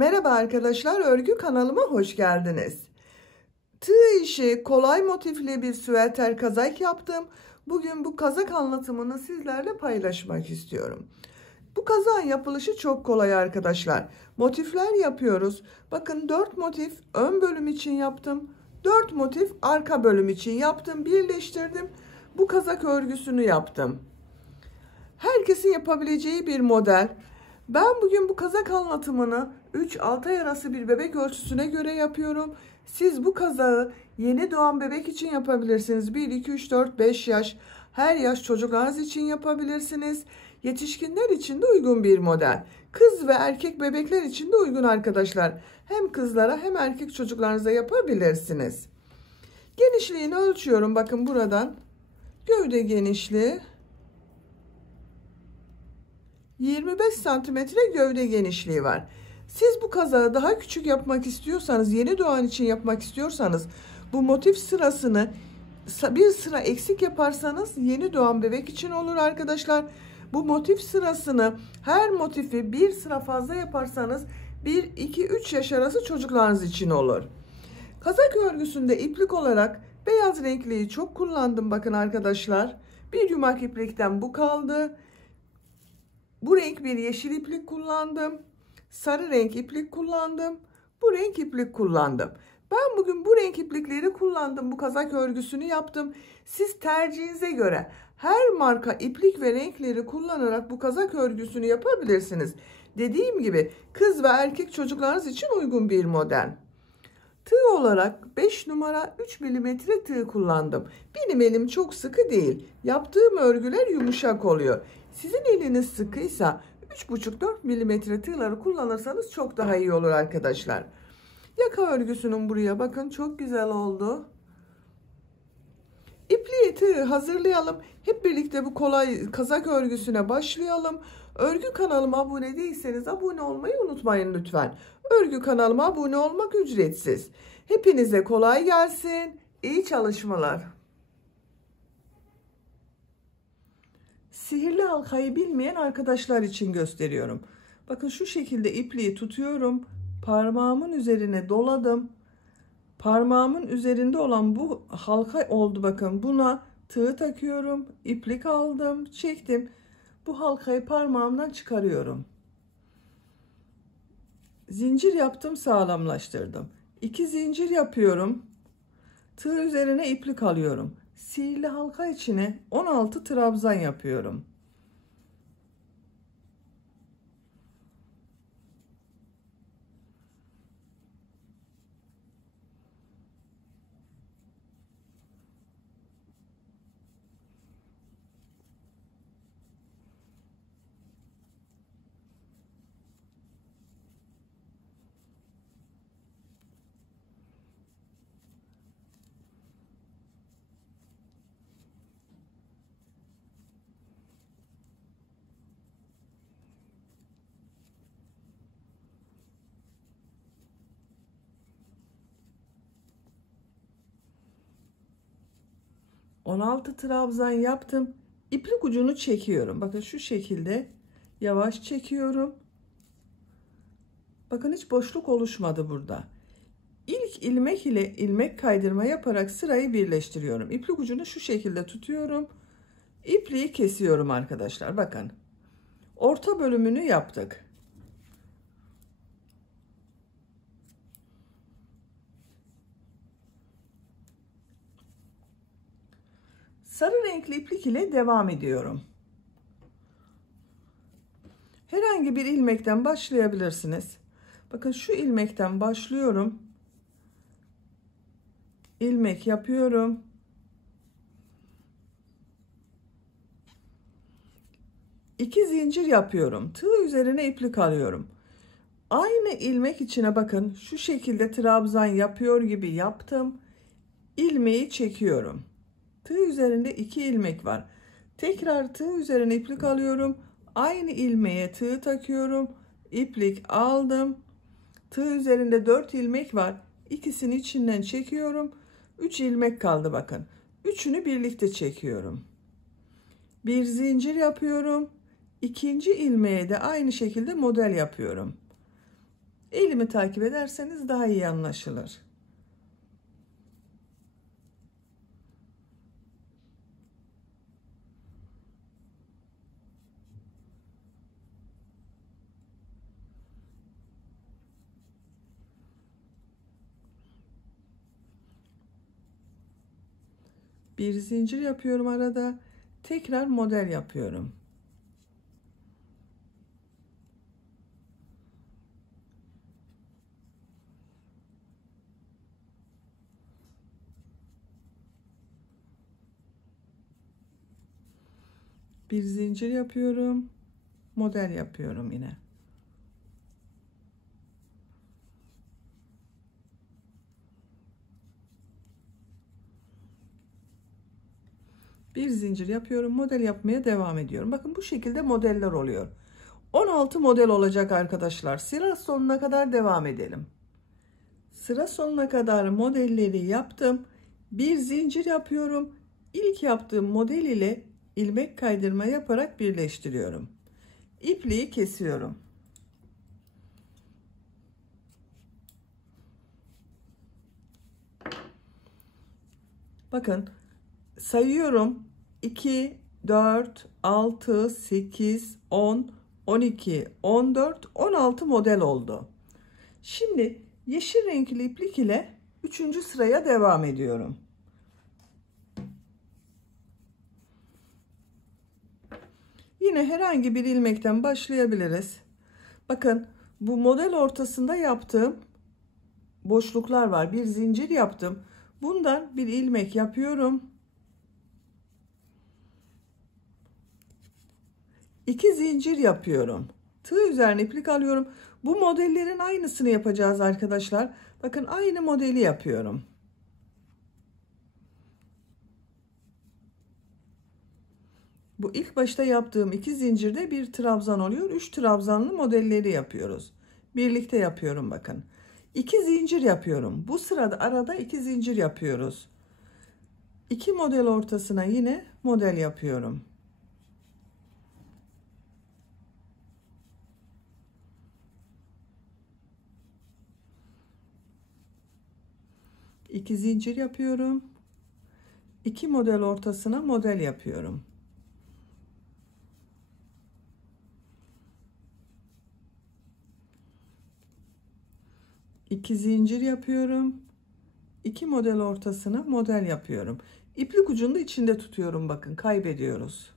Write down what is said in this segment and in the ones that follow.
Merhaba arkadaşlar, örgü kanalıma hoş geldiniz. Tığ işi kolay motifli bir süveter kazak yaptım. Bugün bu kazak anlatımını sizlerle paylaşmak istiyorum. Bu kazağın yapılışı çok kolay arkadaşlar. Motifler yapıyoruz. Bakın 4 motif ön bölüm için yaptım. 4 motif arka bölüm için yaptım. Birleştirdim. Bu kazak örgüsünü yaptım. Herkesin yapabileceği bir model. Ben bugün bu kazak anlatımını 3-6 ay arası bir bebek ölçüsüne göre yapıyorum. Siz bu kazağı yeni doğan bebek için yapabilirsiniz. 1, 2, 3, 4, 5 yaş. Her yaş çocuklarınız için yapabilirsiniz. Yetişkinler için de uygun bir model. Kız ve erkek bebekler için de uygun arkadaşlar. Hem kızlara hem erkek çocuklarınıza yapabilirsiniz. Genişliğini ölçüyorum. Bakın buradan. Gövde genişliği 25 santimetre gövde genişliği var. Siz bu kazağı daha küçük yapmak istiyorsanız, yeni doğan için yapmak istiyorsanız, bu motif sırasını bir sıra eksik yaparsanız yeni doğan bebek için olur arkadaşlar. Bu motif sırasını, her motifi bir sıra fazla yaparsanız 1, 2, 3 yaş arası çocuklarınız için olur. Kazak örgüsünde iplik olarak beyaz renkliyi çok kullandım bakın arkadaşlar. Bir yumak iplikten bu kaldı. Bu renk bir yeşil iplik kullandım. Sarı renk iplik kullandım. Bu renk iplik kullandım. Ben bugün bu renk iplikleri kullandım. Bu kazak örgüsünü yaptım. Siz tercihinize göre her marka iplik ve renkleri kullanarak bu kazak örgüsünü yapabilirsiniz. Dediğim gibi kız ve erkek çocuklarınız için uygun bir model. Tığ olarak 5 numara 3 milimetre tığ kullandım. Benim elim çok sıkı değil. Yaptığım örgüler yumuşak oluyor. Sizin eliniz sıkıysa 3,5-4 milimetre tığları kullanırsanız çok daha iyi olur arkadaşlar. Yaka örgüsünün buraya bakın çok güzel oldu. İpliği tığ hazırlayalım. Hep birlikte bu kolay kazak örgüsüne başlayalım. Örgü kanalıma abone değilseniz abone olmayı unutmayın lütfen. Örgü kanalıma abone olmak ücretsiz. Hepinize kolay gelsin. İyi çalışmalar. Sihirli halkayı bilmeyen arkadaşlar için gösteriyorum. Bakın şu şekilde ipliği tutuyorum. Parmağımın üzerine doladım. Parmağımın üzerinde olan bu halka oldu bakın. Buna tığ takıyorum. İplik aldım. Çektim. Bu halkayı parmağımdan çıkarıyorum. Zincir yaptım, sağlamlaştırdım. 2 zincir yapıyorum. Tığ üzerine iplik alıyorum. Sihirli halka içine 16 trabzan yapıyorum. ...16 trabzan yaptım. İplik ucunu çekiyorum. Bakın şu şekilde yavaş çekiyorum. Bakın hiç boşluk oluşmadı burada. İlk ilmek ile ilmek kaydırma yaparak sırayı birleştiriyorum. İplik ucunu şu şekilde tutuyorum. İpliği kesiyorum arkadaşlar. Bakın. Orta bölümünü yaptık. Sarı renkli iplik ile devam ediyorum. Herhangi bir ilmekten başlayabilirsiniz. Bakın şu ilmekten başlıyorum. İlmek yapıyorum. İki zincir yapıyorum. Tığ üzerine iplik alıyorum. Aynı ilmek içine bakın şu şekilde trabzan yapıyor gibi yaptım. İlmeği çekiyorum. Tığ üzerinde 2 ilmek var. Tekrar tığ üzerine iplik alıyorum. Aynı ilmeğe tığ takıyorum. İplik aldım. Tığ üzerinde 4 ilmek var. İkisini içinden çekiyorum. 3 ilmek kaldı bakın. Üçünü birlikte çekiyorum. Bir zincir yapıyorum. İkinci ilmeğe de aynı şekilde model yapıyorum. Elimi takip ederseniz daha iyi anlaşılır. Bir zincir yapıyorum arada. Tekrar model yapıyorum. Bir zincir yapıyorum. Model yapıyorum yine. Bir zincir yapıyorum. Model yapmaya devam ediyorum. Bakın bu şekilde modeller oluyor. 16 model olacak arkadaşlar. Sıra sonuna kadar devam edelim. Sıra sonuna kadar modelleri yaptım. Bir zincir yapıyorum. İlk yaptığım model ile ilmek kaydırma yaparak birleştiriyorum. İpliği kesiyorum. Bakın sayıyorum. 2, 4, 6, 8, 10, 12, 14, 16 model oldu. Şimdi yeşil renkli iplik ile 3. sıraya devam ediyorum. Yine herhangi bir ilmekten başlayabiliriz. Bakın bu model ortasında yaptığım boşluklar var. Bir zincir yaptım. Bundan bir ilmek yapıyorum. 2 zincir yapıyorum. Tığ üzerine iplik alıyorum. Bu modellerin aynısını yapacağız arkadaşlar. Bakın aynı modeli yapıyorum. Bu ilk başta yaptığım 2 zincirde bir trabzan oluyor. 3 trabzanlı modelleri yapıyoruz. Birlikte yapıyorum bakın. 2 zincir yapıyorum. Bu sırada arada 2 zincir yapıyoruz. 2 model ortasına yine model yapıyorum. İki zincir yapıyorum. 2 model ortasına model yapıyorum. İki zincir yapıyorum. 2 model ortasına model yapıyorum. İplik ucunu da içinde tutuyorum, bakın kaybediyoruz.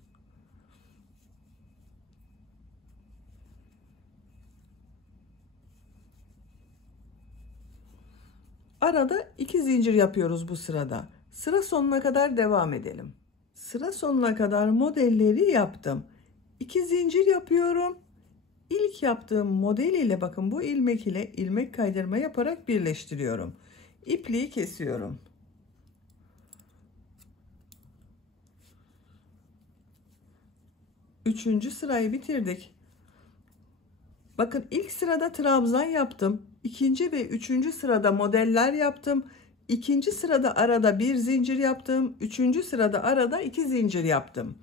Arada 2 zincir yapıyoruz bu sırada. Sıra sonuna kadar devam edelim. Sıra sonuna kadar modelleri yaptım. 2 zincir yapıyorum. İlk yaptığım model ile bakın bu ilmek ile ilmek kaydırma yaparak birleştiriyorum. İpliği kesiyorum. Üçüncü sırayı bitirdik. Bakın ilk sırada trabzan yaptım. İkinci ve üçüncü sırada modeller yaptım. İkinci sırada arada bir zincir yaptım. Üçüncü sırada arada 2 zincir yaptım.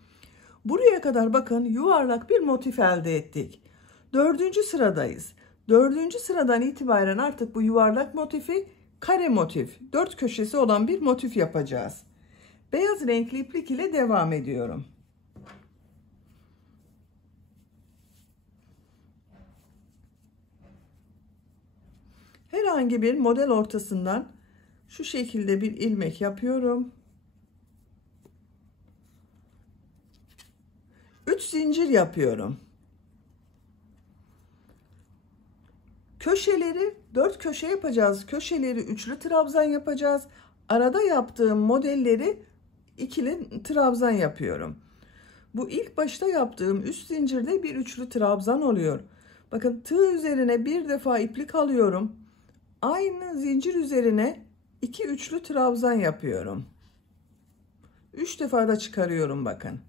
Buraya kadar bakın yuvarlak bir motif elde ettik. Dördüncü sıradayız. Dördüncü sıradan itibaren artık bu yuvarlak motifi kare motif, 4 köşesi olan bir motif yapacağız. Beyaz renkli iplik ile devam ediyorum. Herhangi bir model ortasından şu şekilde bir ilmek yapıyorum. 3 zincir yapıyorum. Köşeleri 4 köşe yapacağız. Köşeleri üçlü trabzan yapacağız. Arada yaptığım modelleri ikili trabzan yapıyorum. Bu ilk başta yaptığım üst zincirde bir üçlü trabzan oluyor. Bakın tığ üzerine bir defa iplik alıyorum. Aynı zincir üzerine 2 üçlü trabzan yapıyorum. 3 defa da çıkarıyorum bakın.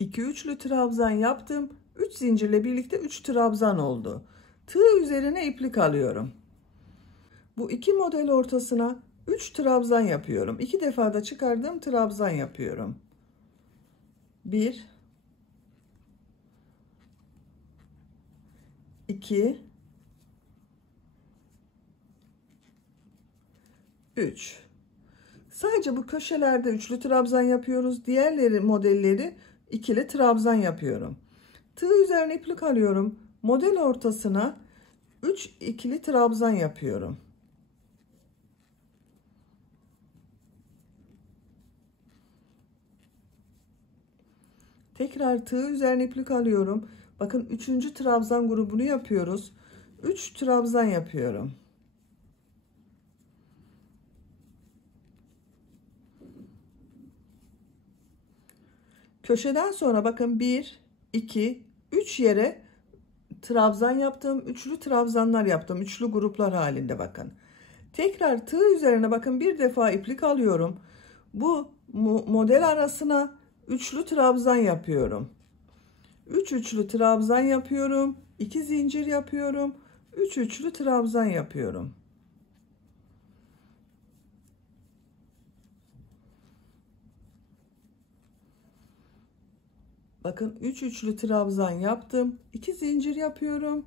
2 üçlü trabzan yaptım. 3 zincirle birlikte 3 trabzan oldu. Tığ üzerine iplik alıyorum. Bu iki model ortasına 3 trabzan yapıyorum. 2 defa da çıkardığım trabzan yapıyorum. 1 2, 3. Sadece bu köşelerde üçlü trabzan yapıyoruz. Diğerleri modelleri ikili trabzan yapıyorum. Tığ üzerine iplik alıyorum. Model ortasına 3 ikili trabzan yapıyorum. Tekrar tığ üzerine iplik alıyorum. Bakın 3. trabzan grubunu yapıyoruz. 3 trabzan yapıyorum. Köşeden sonra bakın 1, 2, 3 yere trabzan yaptım. Üçlü trabzanlar yaptım. Üçlü gruplar halinde bakın. Tekrar tığ üzerine bakın bir defa iplik alıyorum. Bu model arasına üçlü trabzan yapıyorum. 3 üçlü trabzan yapıyorum. 2 zincir yapıyorum. 3 üçlü trabzan yapıyorum. Bakın 3 üçlü trabzan yaptım. 2 zincir yapıyorum.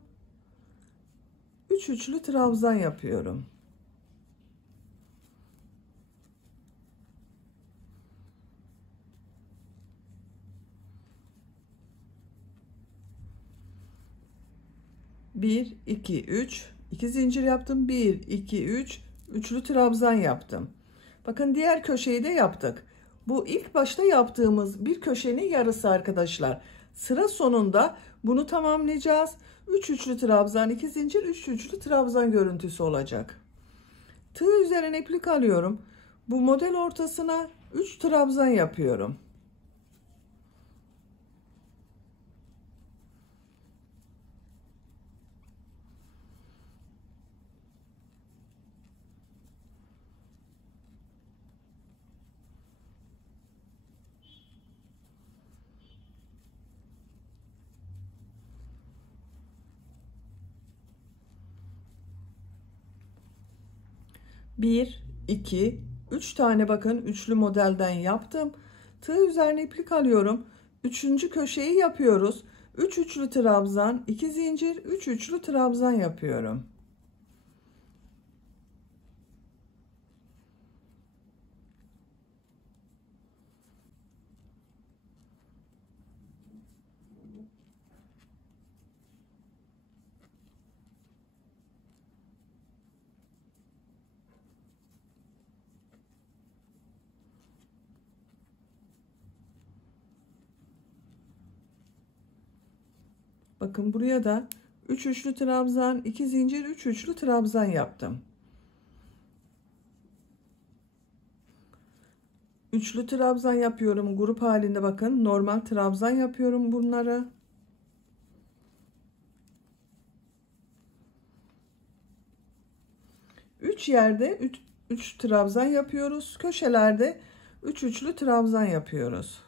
3 üçlü trabzan yapıyorum. Bir, iki, üç. 2 zincir yaptım. 1, 2, 3. Üçlü trabzan yaptım. Bakın diğer köşeyi de yaptık. Bu ilk başta yaptığımız bir köşenin yarısı arkadaşlar. Sıra sonunda bunu tamamlayacağız. 3 üçlü trabzan, 2 zincir, 3 üçlü trabzan görüntüsü olacak. Tığ üzerine iplik alıyorum. Bu model ortasına 3 trabzan yapıyorum. Bir, iki, üç tane bakın üçlü modelden yaptım. Tığ üzerine iplik alıyorum. Üçüncü köşeyi yapıyoruz. 3 üçlü trabzan, 2 zincir, 3 üçlü trabzan yapıyorum. Bakın buraya da 3 üçlü trabzan, 2 zincir, 3 üçlü trabzan yaptım. Üçlü trabzan yapıyorum grup halinde, bakın normal trabzan yapıyorum bunları. Üç yerde 3 trabzan yapıyoruz. Köşelerde 3 üçlü trabzan yapıyoruz.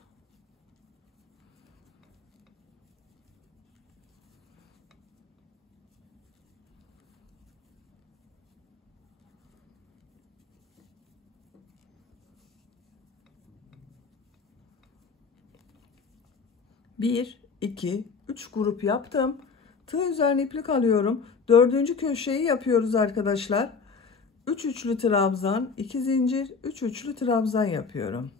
Bir, iki, üç grup yaptım. Tığ üzerine iplik alıyorum. Dördüncü köşeyi yapıyoruz arkadaşlar. 3 üçlü trabzan, 2 zincir, 3 üçlü trabzan yapıyorum.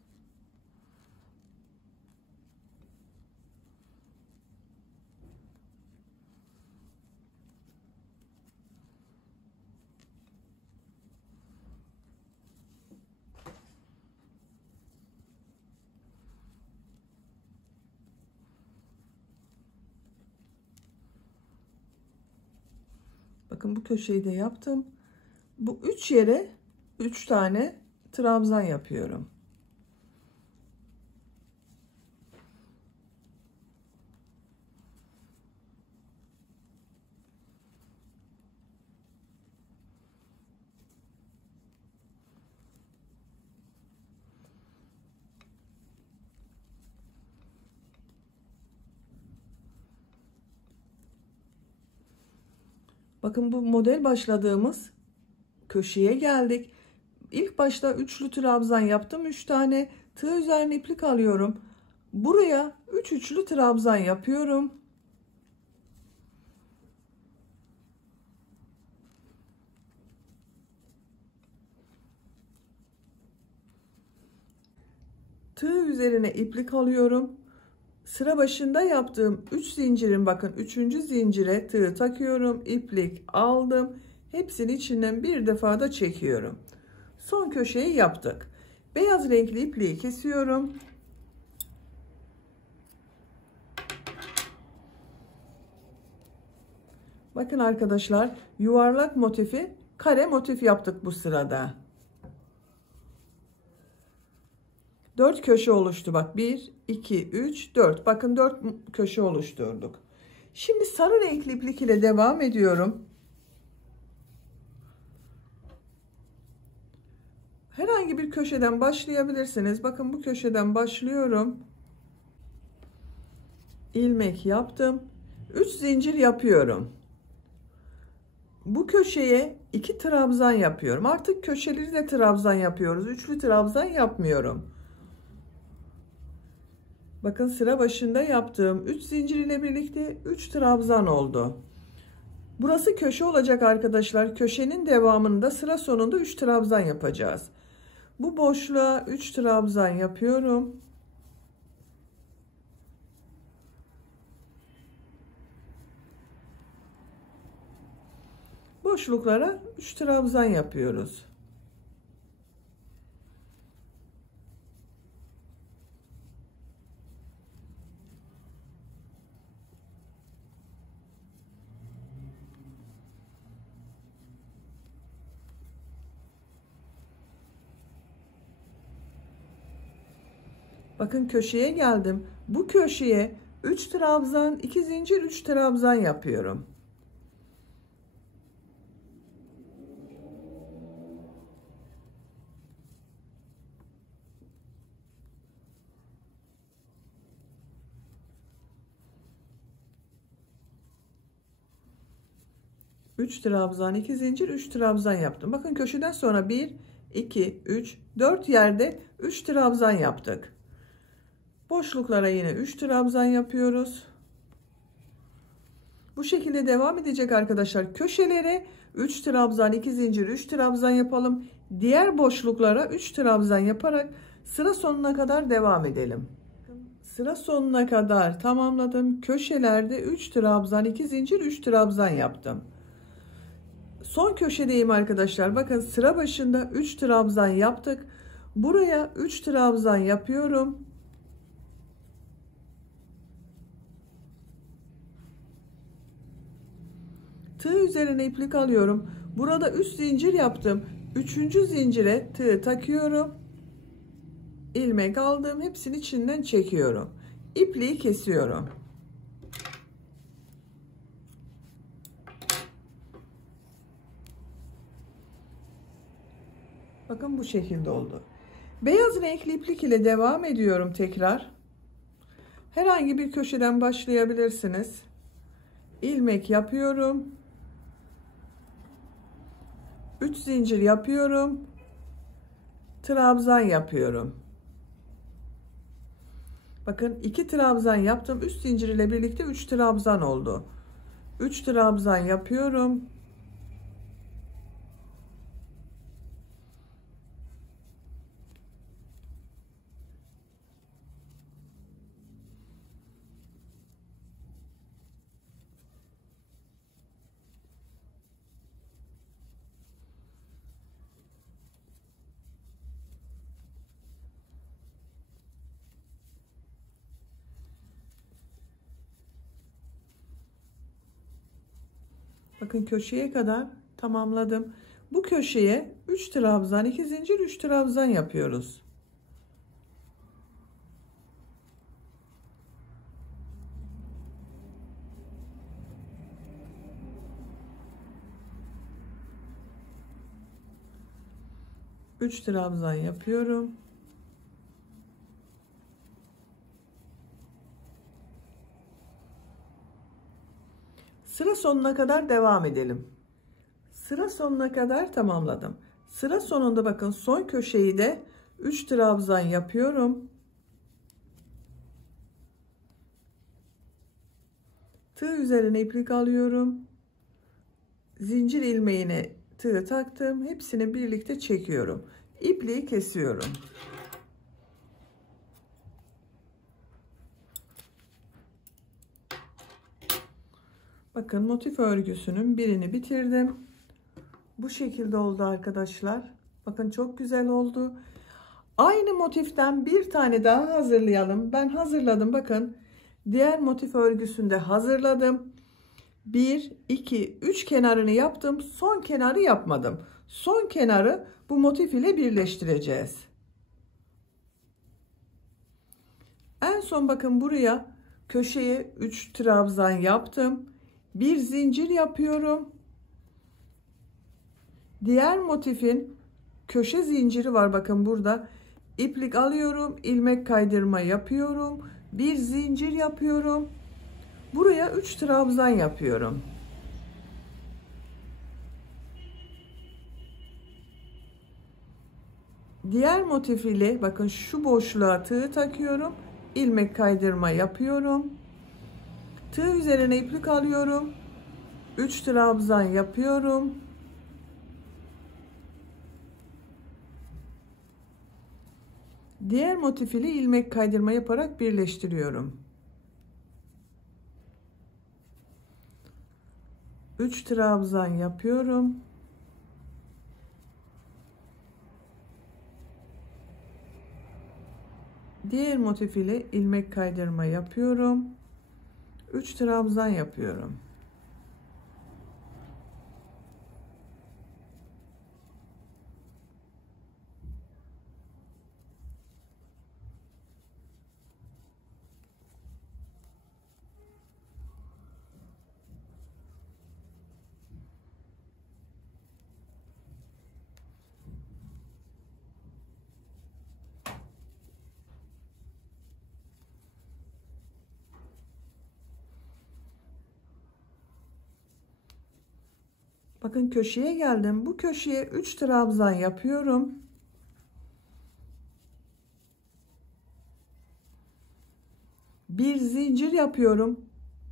Bakın bu köşeyi de yaptım. Bu 3 yere 3 tane trabzan yapıyorum. Bakın bu model başladığımız köşeye geldik. İlk başta üçlü trabzan yaptım. 3 tane tığ üzerine iplik alıyorum. Buraya 3 üçlü trabzan yapıyorum. Tığ üzerine iplik alıyorum. Sıra başında yaptığım 3 zincirin bakın 3. zincire tığ takıyorum. İplik aldım. Hepsini içinden bir defa da çekiyorum. Son köşeyi yaptık. Beyaz renkli ipliği kesiyorum. Bakın arkadaşlar, yuvarlak motifi kare motif yaptık bu sırada. 4 köşe oluştu bak. 1, 2, 3, 4. Bakın 4 köşe oluşturduk. Şimdi sarı renkli iplik ile devam ediyorum. Herhangi bir köşeden başlayabilirsiniz. Bakın bu köşeden başlıyorum. İlmek yaptım. 3 zincir yapıyorum. Bu köşeye 2 trabzan yapıyorum. Artık köşeleri de trabzan yapıyoruz. Üçlü trabzan yapmıyorum. Bakın sıra başında yaptığım 3 zincir ile birlikte 3 trabzan oldu. Burası köşe olacak arkadaşlar. Köşenin devamında sıra sonunda 3 trabzan yapacağız. Bu boşluğa 3 trabzan yapıyorum. Boşluklara 3 trabzan yapıyoruz. Bakın köşeye geldim. Bu köşeye 3 trabzan, 2 zincir, 3 trabzan yapıyorum. Üç trabzan, 2 zincir, 3 trabzan yaptım. Bakın köşeden sonra 1, 2, 3, 4 yerde 3 trabzan yaptık. Boşluklara yine 3 trabzan yapıyoruz. Bu şekilde devam edecek arkadaşlar. Köşelere 3 trabzan, 2 zincir, 3 trabzan yapalım. Diğer boşluklara 3 trabzan yaparak sıra sonuna kadar devam edelim. Sıra sonuna kadar tamamladım. Köşelerde 3 trabzan, 2 zincir, 3 trabzan yaptım. Son köşedeyim arkadaşlar. Bakın sıra başında 3 trabzan yaptık. Buraya 3 trabzan yapıyorum. Tığ üzerine iplik alıyorum. Burada 3 zincir yaptım. 3. zincire tığ takıyorum. İlmek aldım. Hepsini içinden çekiyorum. İpliği kesiyorum. Bakın bu şekilde oldu. Beyaz renkli iplik ile devam ediyorum tekrar. Herhangi bir köşeden başlayabilirsiniz. İlmek yapıyorum. 3 zincir yapıyorum. Trabzan yapıyorum. Bakın 2 trabzan yaptım. 3 zincir ile birlikte 3 trabzan oldu. 3 trabzan yapıyorum. Bakın köşeye kadar tamamladım. Bu köşeye 3 trabzan, 2 zincir, 3 trabzan yapıyoruz. Üç trabzan yapıyorum. Sıra sonuna kadar devam edelim. Sıra sonuna kadar tamamladım. Sıra sonunda bakın son köşeyi de 3 trabzan yapıyorum. Tığ üzerine iplik alıyorum. Zincir ilmeğine tığ taktım. Hepsini birlikte çekiyorum. İpliği kesiyorum. Bakın motif örgüsünün birini bitirdim. Bu şekilde oldu arkadaşlar. Bakın çok güzel oldu. Aynı motiften bir tane daha hazırlayalım. Ben hazırladım. Bakın diğer motif örgüsünde hazırladım. 1, 2, 3 kenarını yaptım. Son kenarı yapmadım. Son kenarı bu motif ile birleştireceğiz. En son bakın buraya köşeye 3 trabzan yaptım. Bir zincir yapıyorum. Diğer motifin köşe zinciri var, bakın burada. İplik alıyorum, ilmek kaydırma yapıyorum, bir zincir yapıyorum. Buraya 3 trabzan yapıyorum. Diğer motif ile bakın şu boşluğa tığ takıyorum, ilmek kaydırma yapıyorum. Tığ üzerine iplik alıyorum, 3 trabzan yapıyorum. Diğer motif ile ilmek kaydırma yaparak birleştiriyorum. 3 trabzan yapıyorum. Diğer motif ile ilmek kaydırma yapıyorum. 3 trabzan yapıyorum. Bakın köşeye geldim. Bu köşeye 3 trabzan yapıyorum. Bir zincir yapıyorum.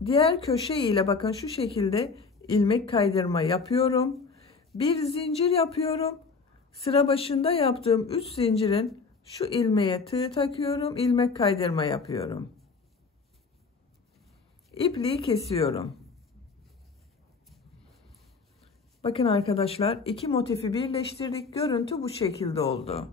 Diğer köşe ile bakın şu şekilde ilmek kaydırma yapıyorum. Bir zincir yapıyorum. Sıra başında yaptığım 3 zincirin şu ilmeğe tığ takıyorum. İlmek kaydırma yapıyorum. İpliği kesiyorum. Bakın arkadaşlar, iki motifi birleştirdik. Görüntü bu şekilde oldu.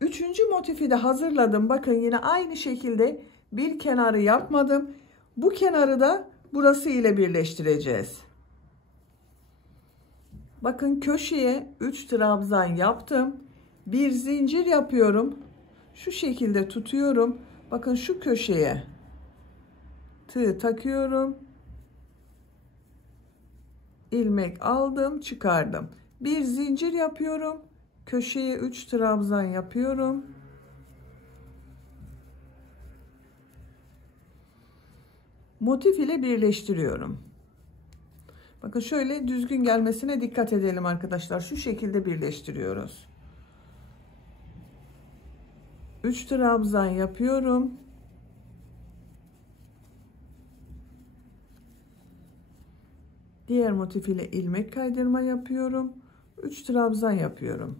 Üçüncü motifi de hazırladım. Bakın yine aynı şekilde bir kenarı yapmadım. Bu kenarı da burası ile birleştireceğiz. Bakın köşeye 3 trabzan yaptım. Bir zincir yapıyorum. Şu şekilde tutuyorum. Bakın şu köşeye tığ takıyorum. İlmek aldım, çıkardım. Bir zincir yapıyorum. Köşeye 3 trabzan yapıyorum. Motif ile birleştiriyorum. Bakın şöyle düzgün gelmesine dikkat edelim arkadaşlar. Şu şekilde birleştiriyoruz. 3 trabzan yapıyorum. Diğer motif ile ilmek kaydırma yapıyorum. 3 trabzan yapıyorum.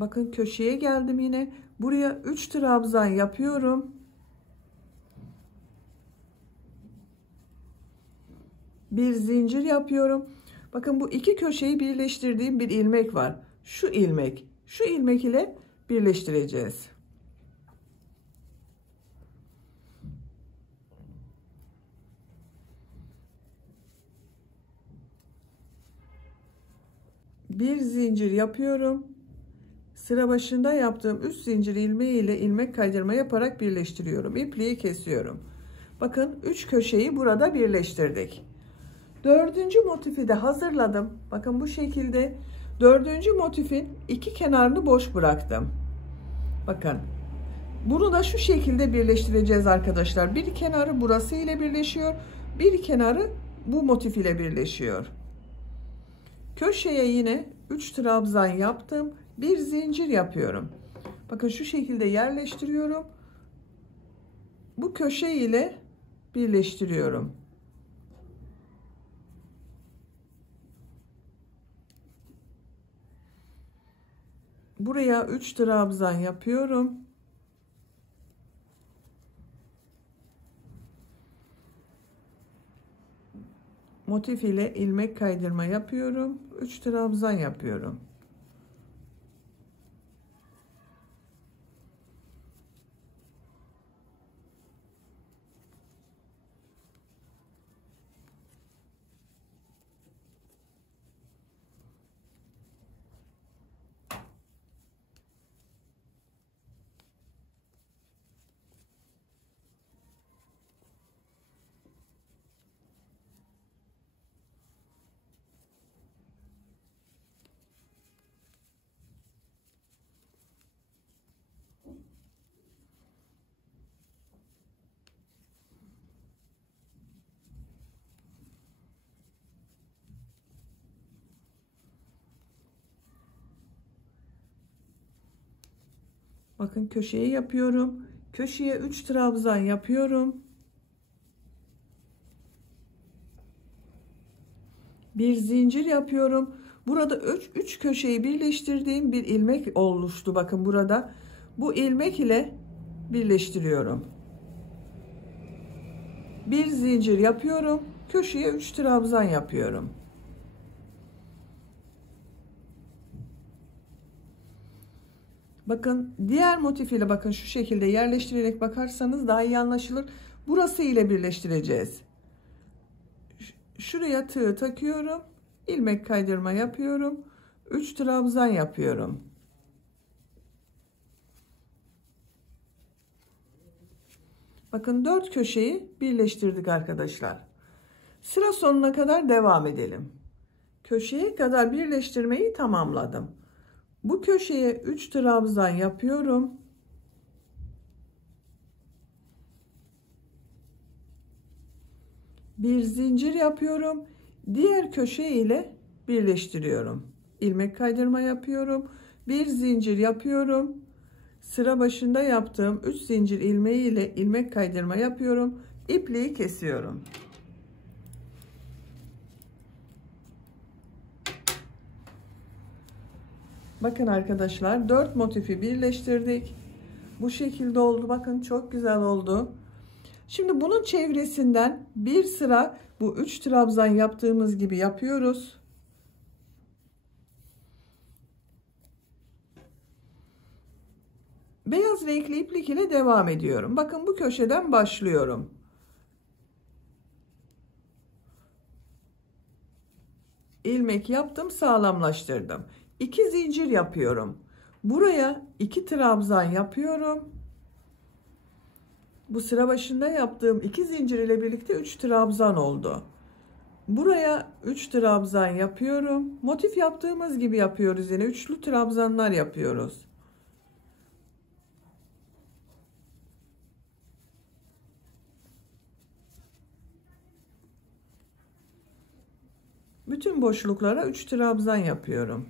Bakın köşeye geldim yine. Buraya 3 trabzan yapıyorum. Bir zincir yapıyorum. Bakın bu iki köşeyi birleştirdiğim bir ilmek var. Şu ilmek ile birleştireceğiz. Bir zincir yapıyorum. Sıra başında yaptığım 3 zincir ilmeği ile ilmek kaydırma yaparak birleştiriyorum. İpliği kesiyorum. Bakın 3 köşeyi burada birleştirdik. Dördüncü motifi de hazırladım. Bakın bu şekilde dördüncü motifin iki kenarını boş bıraktım. Bakın. Bunu da şu şekilde birleştireceğiz arkadaşlar. Bir kenarı burası ile birleşiyor. Bir kenarı bu motif ile birleşiyor. Köşeye yine 3 trabzan yaptım. Bir zincir yapıyorum. Bakın şu şekilde yerleştiriyorum. Bu köşe ile birleştiriyorum. Buraya 3 trabzan yapıyorum. Motif ile ilmek kaydırma yapıyorum. 3 trabzan yapıyorum. Bakın köşeyi yapıyorum. Köşeye 3 trabzan yapıyorum. Bir zincir yapıyorum. Burada 3 köşeyi birleştirdiğim bir ilmek oluştu. Bakın burada. Bu ilmek ile birleştiriyorum. Bir zincir yapıyorum. Köşeye 3 trabzan yapıyorum. Bakın diğer motif ile bakın şu şekilde yerleştirerek bakarsanız daha iyi anlaşılır. Burası ile birleştireceğiz. Şuraya tığ takıyorum. İlmek kaydırma yapıyorum. 3 trabzan yapıyorum. Bakın 4 köşeyi birleştirdik arkadaşlar. Sıra sonuna kadar devam edelim. Köşeye kadar birleştirmeyi tamamladım. Bu köşeye 3 trabzan yapıyorum. Bir zincir yapıyorum. Diğer köşe ile birleştiriyorum. İlmek kaydırma yapıyorum. Bir zincir yapıyorum. Sıra başında yaptığım 3 zincir ilmeği ile ilmek kaydırma yapıyorum. İpliği kesiyorum. Bakın arkadaşlar 4 motifi birleştirdik. Bu şekilde oldu. Bakın çok güzel oldu. Şimdi bunun çevresinden bir sıra bu 3 trabzan yaptığımız gibi yapıyoruz. Beyaz renkli iplik ile devam ediyorum. Bakın bu köşeden başlıyorum. İlmek yaptım, sağlamlaştırdım. 2 zincir yapıyorum. Buraya 2 trabzan yapıyorum. Bu sıra başında yaptığım 2 zincir ile birlikte 3 trabzan oldu. Buraya 3 trabzan yapıyorum. Motif yaptığımız gibi yapıyoruz, yine üçlü trabzanlar yapıyoruz. Bütün boşluklara 3 trabzan yapıyorum.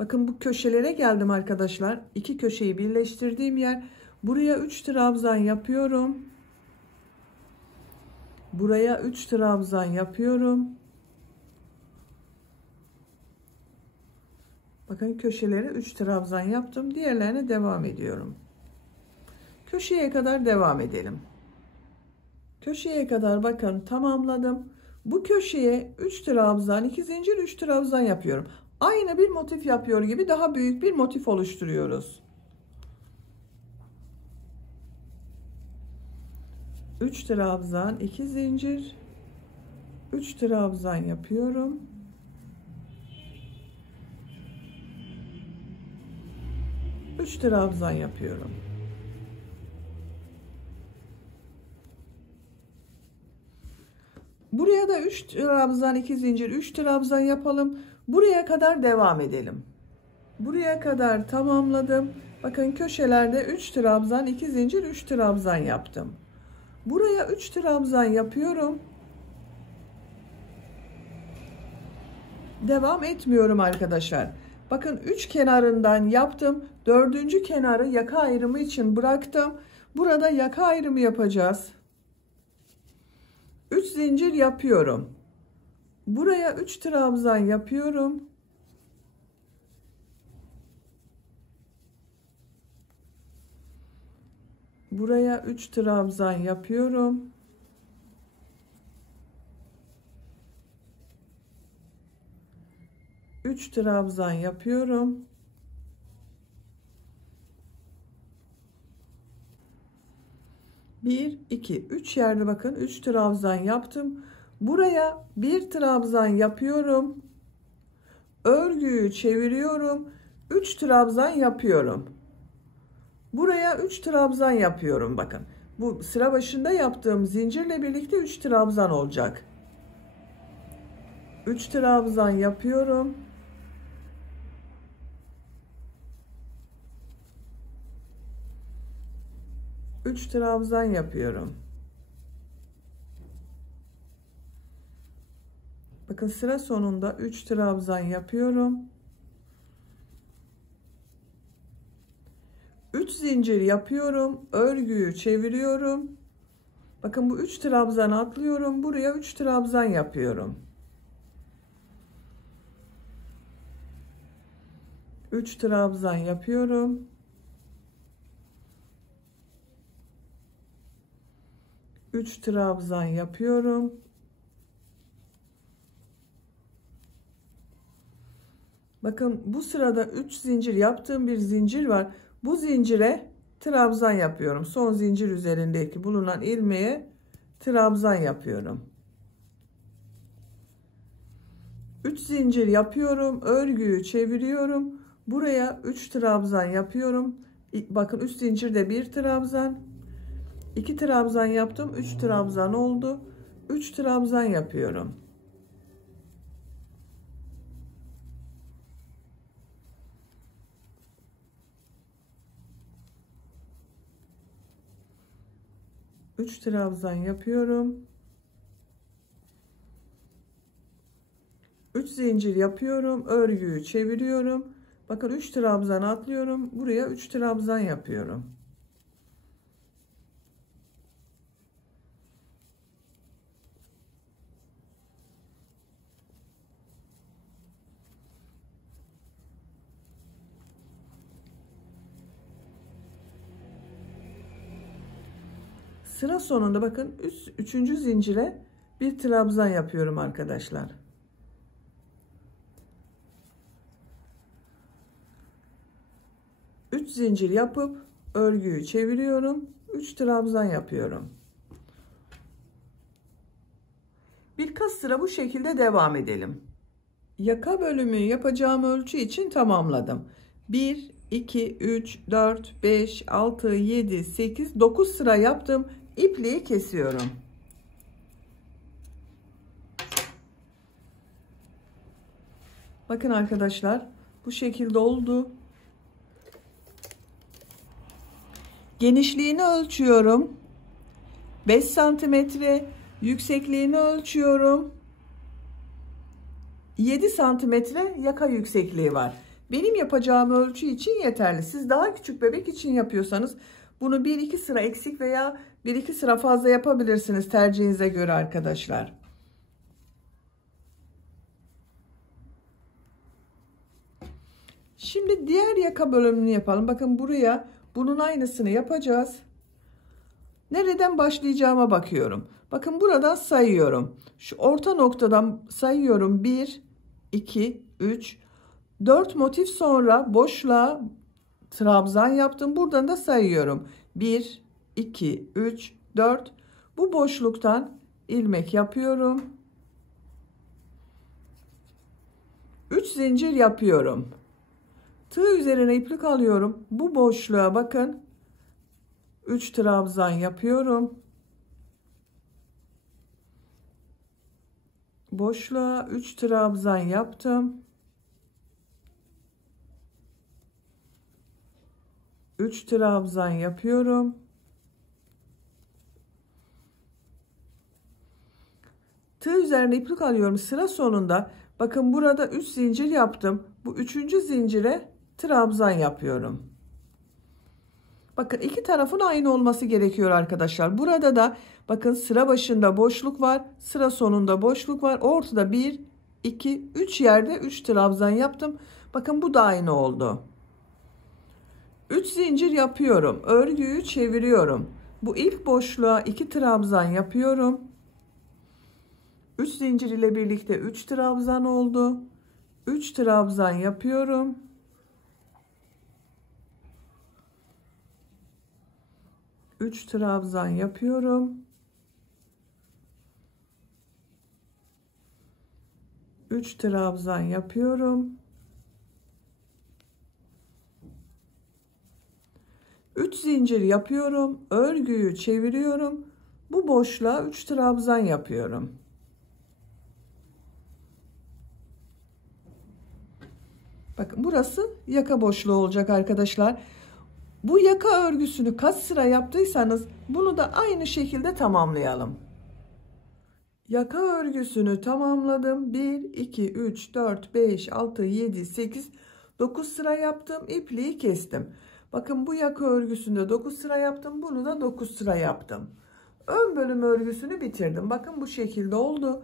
Bakın bu köşelere geldim arkadaşlar. 2 köşeyi birleştirdiğim yer. Buraya 3 trabzan yapıyorum. Buraya 3 trabzan yapıyorum. Bakın köşelere 3 trabzan yaptım. Diğerlerine devam ediyorum. Köşeye kadar devam edelim. Köşeye kadar bakın tamamladım. Bu köşeye 3 trabzan, 2 zincir, 3 trabzan yapıyorum. Aynı bir motif yapıyor gibi daha büyük bir motif oluşturuyoruz. 3 trabzan, 2 zincir, 3 trabzan yapıyorum. 3 trabzan yapıyorum. Buraya da 3 trabzan, 2 zincir, 3 trabzan yapalım. Buraya kadar devam edelim. Buraya kadar tamamladım. Bakın köşelerde 3 trabzan, 2 zincir, 3 trabzan yaptım. Buraya 3 trabzan yapıyorum. Devam etmiyorum arkadaşlar. Bakın 3 kenarından yaptım. 4. kenarı yaka ayrımı için bıraktım. Burada yaka ayrımı yapacağız. 3 zincir yapıyorum. Buraya 3 trabzan yapıyorum. Buraya 3 trabzan yapıyorum. Üç trabzan yapıyorum. Bir, iki, üç yerde bakın 3 trabzan yaptım. Buraya bir trabzan yapıyorum. Örgüyü çeviriyorum. 3 trabzan yapıyorum. Buraya 3 trabzan yapıyorum. Bakın bu sıra başında yaptığım zincirle birlikte 3 trabzan olacak. 3 trabzan yapıyorum. 3 trabzan yapıyorum. Bakın sıra sonunda 3 trabzan yapıyorum. 3 zincir yapıyorum. Örgüyü çeviriyorum. Bakın bu 3 trabzan atlıyorum. Buraya 3 trabzan yapıyorum. 3 trabzan yapıyorum. 3 trabzan yapıyorum. Bakın bu sırada 3 zincir yaptığım bir zincir var. Bu zincire trabzan yapıyorum. Son zincir üzerindeki bulunan ilmeğe trabzan yapıyorum. 3 zincir yapıyorum. Örgüyü çeviriyorum. Buraya 3 trabzan yapıyorum. Bakın 3 zincirde bir trabzan. 2 trabzan yaptım. 3 trabzan oldu. 3 trabzan yapıyorum. Üç trabzan yapıyorum. 3 zincir yapıyorum. Örgüyü çeviriyorum. Bakın 3 trabzan atlıyorum. Buraya 3 trabzan yapıyorum. Sıra sonunda bakın 3. zincire bir trabzan yapıyorum arkadaşlar. 3 zincir yapıp örgüyü çeviriyorum. 3 trabzan yapıyorum. Birkaç sıra bu şekilde devam edelim. Yaka bölümü yapacağım ölçü için tamamladım. 1, 2, 3, 4, 5, 6, 7, 8, 9 sıra yaptım. İpliği kesiyorum. Bakın arkadaşlar bu şekilde oldu. Genişliğini ölçüyorum. 5 santimetre. Yüksekliğini ölçüyorum. 7 santimetre yaka yüksekliği var. Benim yapacağım ölçü için yeterli. Siz daha küçük bebek için yapıyorsanız bunu 1-2 sıra eksik veya 1-2 sıra fazla yapabilirsiniz tercihinize göre arkadaşlar. Şimdi diğer yaka bölümünü yapalım. Bakın buraya bunun aynısını yapacağız. Nereden başlayacağıma bakıyorum. Bakın buradan sayıyorum. Şu orta noktadan sayıyorum. 1, 2, 3, 4 motif sonra boşluğa trabzan yaptım. Buradan da sayıyorum. 1, 2, 3, 4. Bu boşluktan ilmek yapıyorum. 3 zincir yapıyorum. Tığ üzerine iplik alıyorum. Bu boşluğa bakın. 3 trabzan yapıyorum. Boşluğa 3 trabzan yaptım. 3 trabzan yapıyorum. Tığ üzerine iplik alıyorum. Sıra sonunda bakın burada 3 zincir yaptım. Bu 3. zincire trabzan yapıyorum. Bakın iki tarafın aynı olması gerekiyor arkadaşlar. Burada da bakın sıra başında boşluk var. Sıra sonunda boşluk var. Ortada 1, 2, 3 yerde 3 trabzan yaptım. Bakın bu da aynı oldu. 3 zincir yapıyorum. Örgüyü çeviriyorum. Bu ilk boşluğa 2 trabzan yapıyorum. 3 zincir ile birlikte 3 trabzan oldu. 3 trabzan yapıyorum. 3 trabzan yapıyorum. 3 trabzan yapıyorum. 3 zincir yapıyorum. Örgüyü çeviriyorum. Bu boşluğa 3 trabzan yapıyorum. Bakın burası yaka boşluğu olacak arkadaşlar. Bu yaka örgüsünü kaç sıra yaptıysanız bunu da aynı şekilde tamamlayalım. Yaka örgüsünü tamamladım. 1, 2, 3, 4, 5, 6, 7, 8, 9 sıra yaptım. İpliği kestim. Bakın bu yaka örgüsünde 9 sıra yaptım. Bunu da 9 sıra yaptım. Ön bölüm örgüsünü bitirdim. Bakın bu şekilde oldu.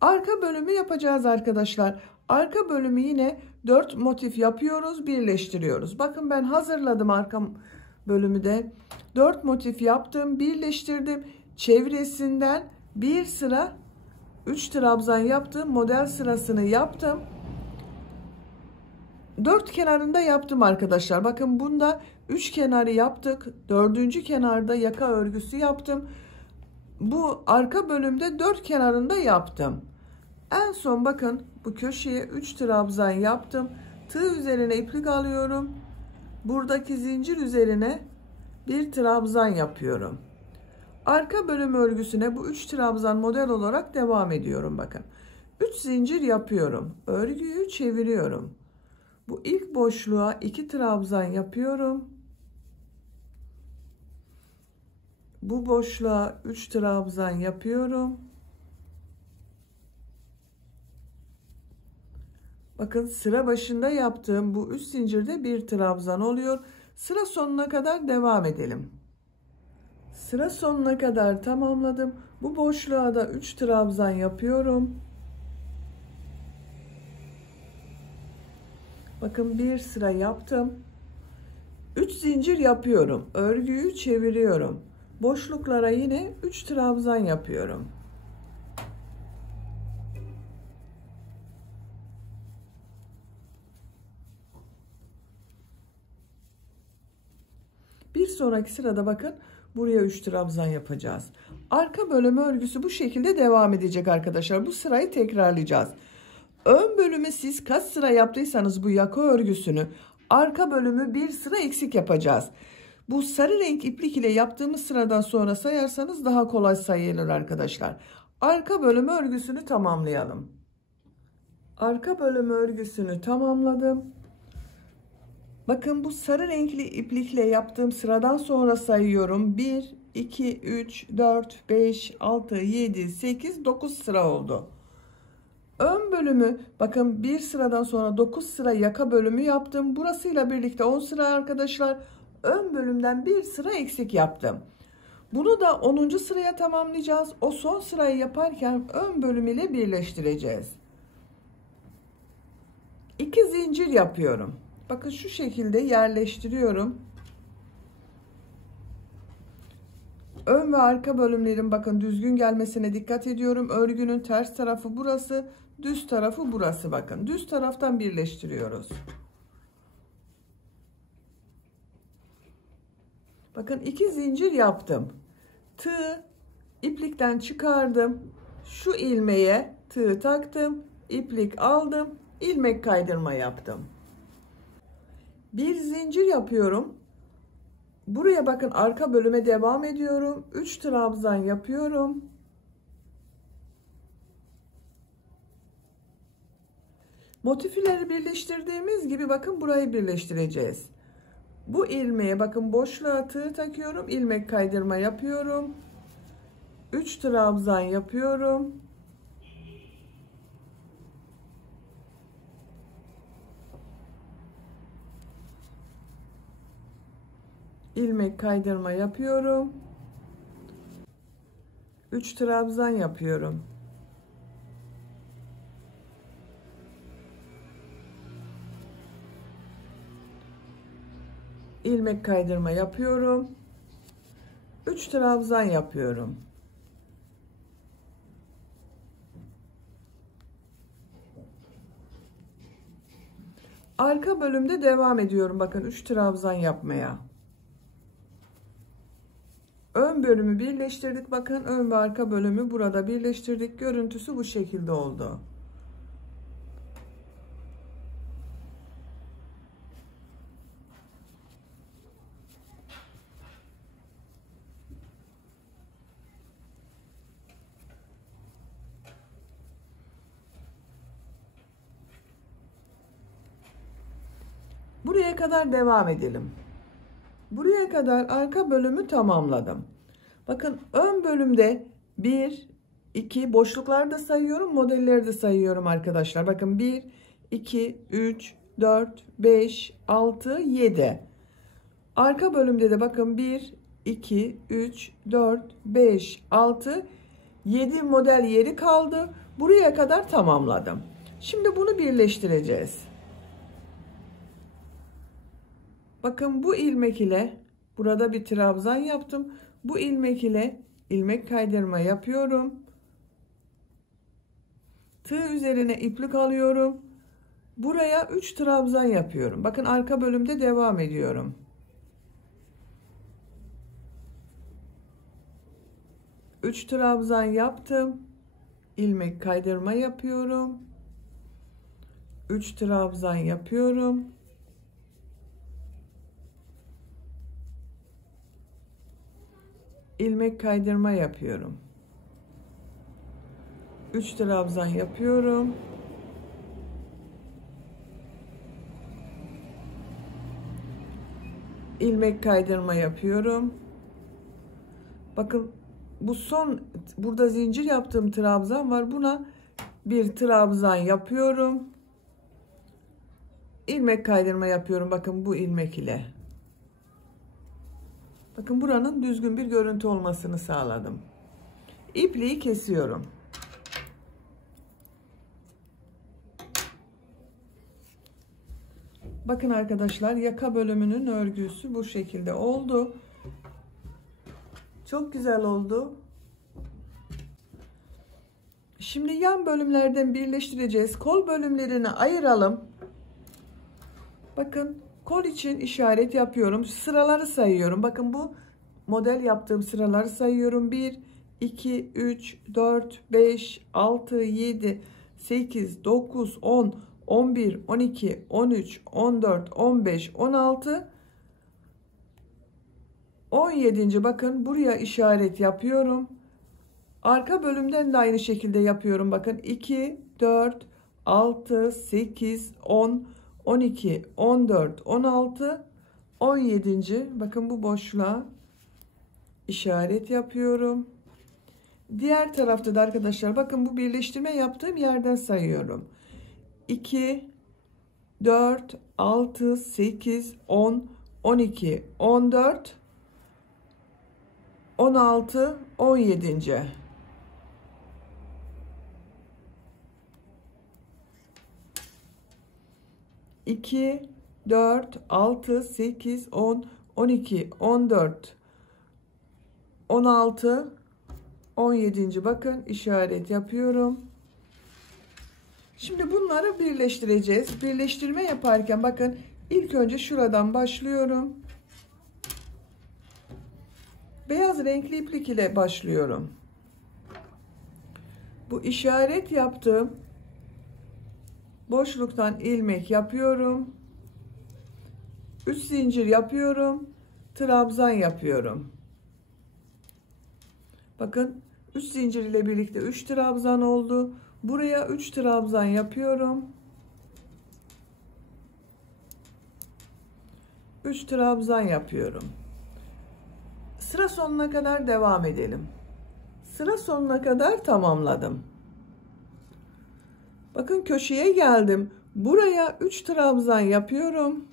Arka bölümü yapacağız arkadaşlar. Arka bölümü yine 4 motif yapıyoruz, birleştiriyoruz. Bakın ben hazırladım arka bölümü de. 4 motif yaptım, birleştirdim. Çevresinden bir sıra 3 trabzan yaptım. Model sırasını yaptım. 4 kenarında yaptım arkadaşlar. Bakın bunda 3 kenarı yaptık. 4. kenarda yaka örgüsü yaptım. Bu arka bölümde 4 kenarında yaptım. En son bakın bu köşeye 3 trabzan yaptım. Tığ üzerine iplik alıyorum. Buradaki zincir üzerine bir trabzan yapıyorum. Arka bölüm örgüsüne bu 3 trabzan model olarak devam ediyorum bakın. 3 zincir yapıyorum. Örgüyü çeviriyorum. Bu ilk boşluğa 2 trabzan yapıyorum. Bu boşluğa 3 trabzan yapıyorum. Bakın sıra başında yaptığım bu 3 zincirde bir trabzan oluyor. Sıra sonuna kadar devam edelim. Sıra sonuna kadar tamamladım. Bu boşluğa da 3 trabzan yapıyorum. Bakın bir sıra yaptım. 3 zincir yapıyorum. Örgüyü çeviriyorum. Boşluklara yine 3 trabzan yapıyorum. Bir sonraki sırada bakın buraya 3 trabzan yapacağız. Arka bölüm örgüsü bu şekilde devam edecek arkadaşlar. Bu sırayı tekrarlayacağız. Ön bölümü siz kaç sıra yaptıysanız bu yaka örgüsünü arka bölümü bir sıra eksik yapacağız. Bu sarı renk iplik ile yaptığımız sıradan sonra sayarsanız daha kolay sayılır arkadaşlar. Arka bölüm örgüsünü tamamlayalım. Arka bölüm örgüsünü tamamladım. Bakın bu sarı renkli iplikle yaptığım sıradan sonra sayıyorum. 1, 2, 3, 4, 5, 6, 7, 8, 9 sıra oldu. Ön bölümü bakın bir sıradan sonra 9 sıra yaka bölümü yaptım. Burasıyla birlikte 10 sıra arkadaşlar. Ön bölümden bir sıra eksik yaptım. Bunu da 10. sıraya tamamlayacağız. O son sırayı yaparken ön bölüm ile birleştireceğiz. 2 zincir yapıyorum. Bakın şu şekilde yerleştiriyorum. Ön ve arka bölümlerin bakın düzgün gelmesine dikkat ediyorum. Örgünün ters tarafı burası. Düz tarafı burası bakın. Düz taraftan birleştiriyoruz. Bakın 2 zincir yaptım. Tığ iplikten çıkardım. Şu ilmeğe tığ taktım. İplik aldım. İlmek kaydırma yaptım. Bir zincir yapıyorum. Buraya bakın, arka bölüme devam ediyorum. 3 trabzan yapıyorum. Motifleri birleştirdiğimiz gibi bakın burayı birleştireceğiz. Bu ilmeğe bakın boşluğa tığ takıyorum. İlmek kaydırma yapıyorum. 3 trabzan yapıyorum. İlmek kaydırma yapıyorum. 3 trabzan yapıyorum. İlmek kaydırma yapıyorum. 3 trabzan yapıyorum. Arka bölümde devam ediyorum. Bakın 3 trabzan yapmaya. Ön bölümü birleştirdik. Bakın ön ve arka bölümü burada birleştirdik. Görüntüsü bu şekilde oldu. Buraya kadar devam edelim. Buraya kadar arka bölümü tamamladım. Bakın ön bölümde 1, 2 boşlukları da sayıyorum, modelleri de sayıyorum arkadaşlar. Bakın 1, 2, 3, 4, 5, 6, 7. Arka bölümde de bakın 1, 2, 3, 4, 5, 6, 7 model yeri kaldı. Buraya kadar tamamladım. Şimdi bunu birleştireceğiz. Bakın bu ilmek ile burada bir trabzan yaptım. Bu ilmek ile ilmek kaydırma yapıyorum. Tığ üzerine iplik alıyorum. Buraya 3 trabzan yapıyorum. Bakın arka bölümde devam ediyorum. Üç trabzan yaptım. İlmek kaydırma yapıyorum. 3 trabzan yapıyorum. İlmek kaydırma yapıyorum. 3 trabzan yapıyorum. İlmek kaydırma yapıyorum. Bakın bu son, burada zincir yaptığım trabzan var. Buna bir trabzan yapıyorum. İlmek kaydırma yapıyorum. Bakın bu ilmek ile. Bakın buranın düzgün bir görüntü olmasını sağladım. İpliği kesiyorum. Bakın arkadaşlar, yaka bölümünün örgüsü bu şekilde oldu. Çok güzel oldu. Şimdi yan bölümlerden birleştireceğiz. Kol bölümlerini ayıralım. Bakın kol için işaret yapıyorum. Sıraları sayıyorum. Bakın bu model yaptığım sıraları sayıyorum. 1, 2, 3, 4, 5, 6, 7, 8, 9, 10, 11, 12, 13, 14, 15, 16, 17. Bakın buraya işaret yapıyorum. Arka bölümden de aynı şekilde yapıyorum. Bakın 2, 4, 6, 8, 10, 12, 14, 16, 17. Bakın bu boşluğa işaret yapıyorum. Diğer tarafta da arkadaşlar bakın bu birleştirme yaptığım yerden sayıyorum. 2, 4, 6, 8, 10, 12, 14, 16, 17. İki, 4, 6, 8, 10, 12, 14, 16, 17. Bakın işaret yapıyorum. Şimdi bunları birleştireceğiz. Birleştirme yaparken bakın ilk önce şuradan başlıyorum. Beyaz renkli iplik ile başlıyorum. Bu işaret yaptığım boşluktan ilmek yapıyorum. 3 zincir yapıyorum. Trabzan yapıyorum. Bakın 3 zincir ile birlikte 3 trabzan oldu. Buraya 3 trabzan yapıyorum. 3 trabzan yapıyorum. Sıra sonuna kadar devam edelim. Sıra sonuna kadar tamamladım. Bakın köşeye geldim. Buraya 3 trabzan yapıyorum.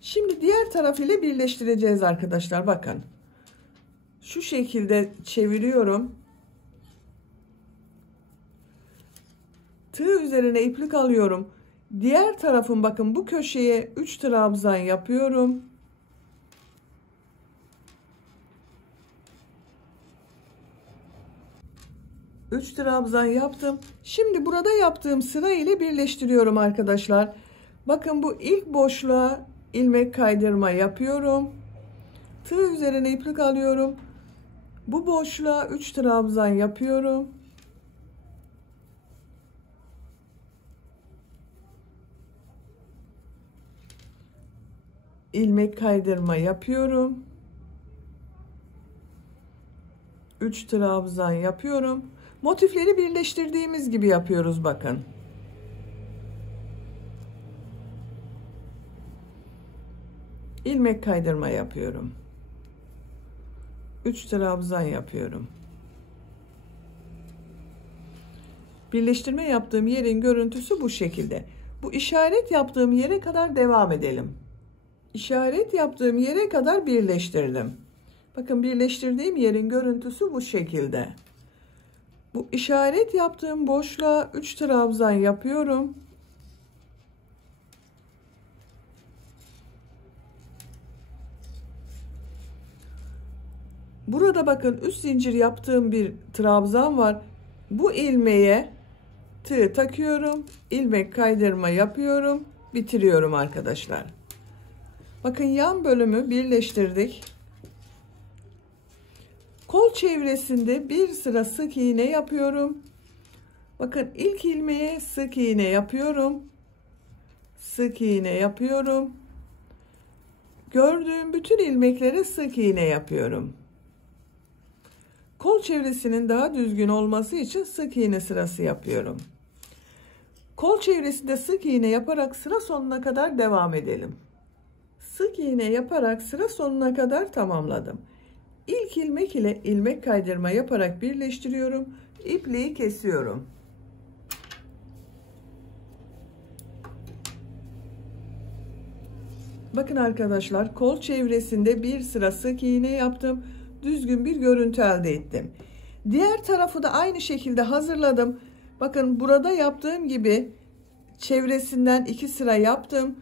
Şimdi diğer taraf ile birleştireceğiz arkadaşlar. Bakın. Şu şekilde çeviriyorum. Tığ üzerine iplik alıyorum. Diğer tarafın bakın bu köşeye 3 trabzan yapıyorum. Üç trabzan yaptım. Şimdi burada yaptığım sıra ile birleştiriyorum arkadaşlar. Bakın bu ilk boşluğa ilmek kaydırma yapıyorum. Tığ üzerine iplik alıyorum. Bu boşluğa 3 trabzan yapıyorum. İlmek kaydırma yapıyorum. 3 trabzan yapıyorum. Motifleri birleştirdiğimiz gibi yapıyoruz bakın. İlmek kaydırma yapıyorum. 3 trabzan yapıyorum. Birleştirme yaptığım yerin görüntüsü bu şekilde. Bu işaret yaptığım yere kadar devam edelim. İşaret yaptığım yere kadar birleştirdim. Bakın birleştirdiğim yerin görüntüsü bu şekilde. Bu işaret yaptığım boşluğa 3 trabzan yapıyorum. Burada bakın 3 zincir yaptığım bir trabzan var. Bu ilmeğe tığ takıyorum. İlmek kaydırma yapıyorum. Bitiriyorum arkadaşlar. Bakın yan bölümü birleştirdik. Kol çevresinde bir sıra sık iğne yapıyorum. Bakın ilk ilmeğe sık iğne yapıyorum. Sık iğne yapıyorum. Gördüğüm bütün ilmeklere sık iğne yapıyorum. Kol çevresinin daha düzgün olması için sık iğne sırası yapıyorum. Kol çevresinde sık iğne yaparak sıra sonuna kadar devam edelim. Sık iğne yaparak sıra sonuna kadar tamamladım. İlk ilmek ile ilmek kaydırma yaparak birleştiriyorum. İpliği kesiyorum. Bakın arkadaşlar, kol çevresinde bir sıra sık iğne yaptım. Düzgün bir görüntü elde ettim. Diğer tarafı da aynı şekilde hazırladım. Bakın burada yaptığım gibi çevresinden 2 sıra yaptım.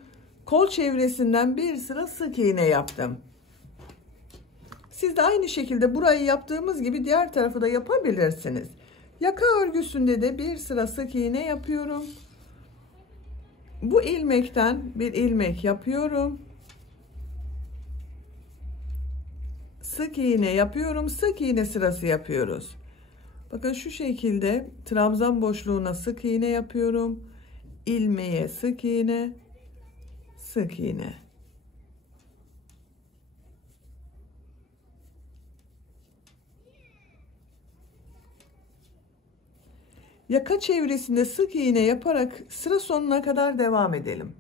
Kol çevresinden bir sıra sık iğne yaptım. Siz de aynı şekilde burayı yaptığımız gibi diğer tarafı da yapabilirsiniz. Yaka örgüsünde de bir sıra sık iğne yapıyorum. Bu ilmekten bir ilmek yapıyorum. Sık iğne yapıyorum. Sık iğne sırası yapıyoruz. Bakın şu şekilde trabzan boşluğuna sık iğne yapıyorum. İlmeğe sık iğne, sık iğne. Yaka çevresinde sık iğne yaparak sıra sonuna kadar devam edelim.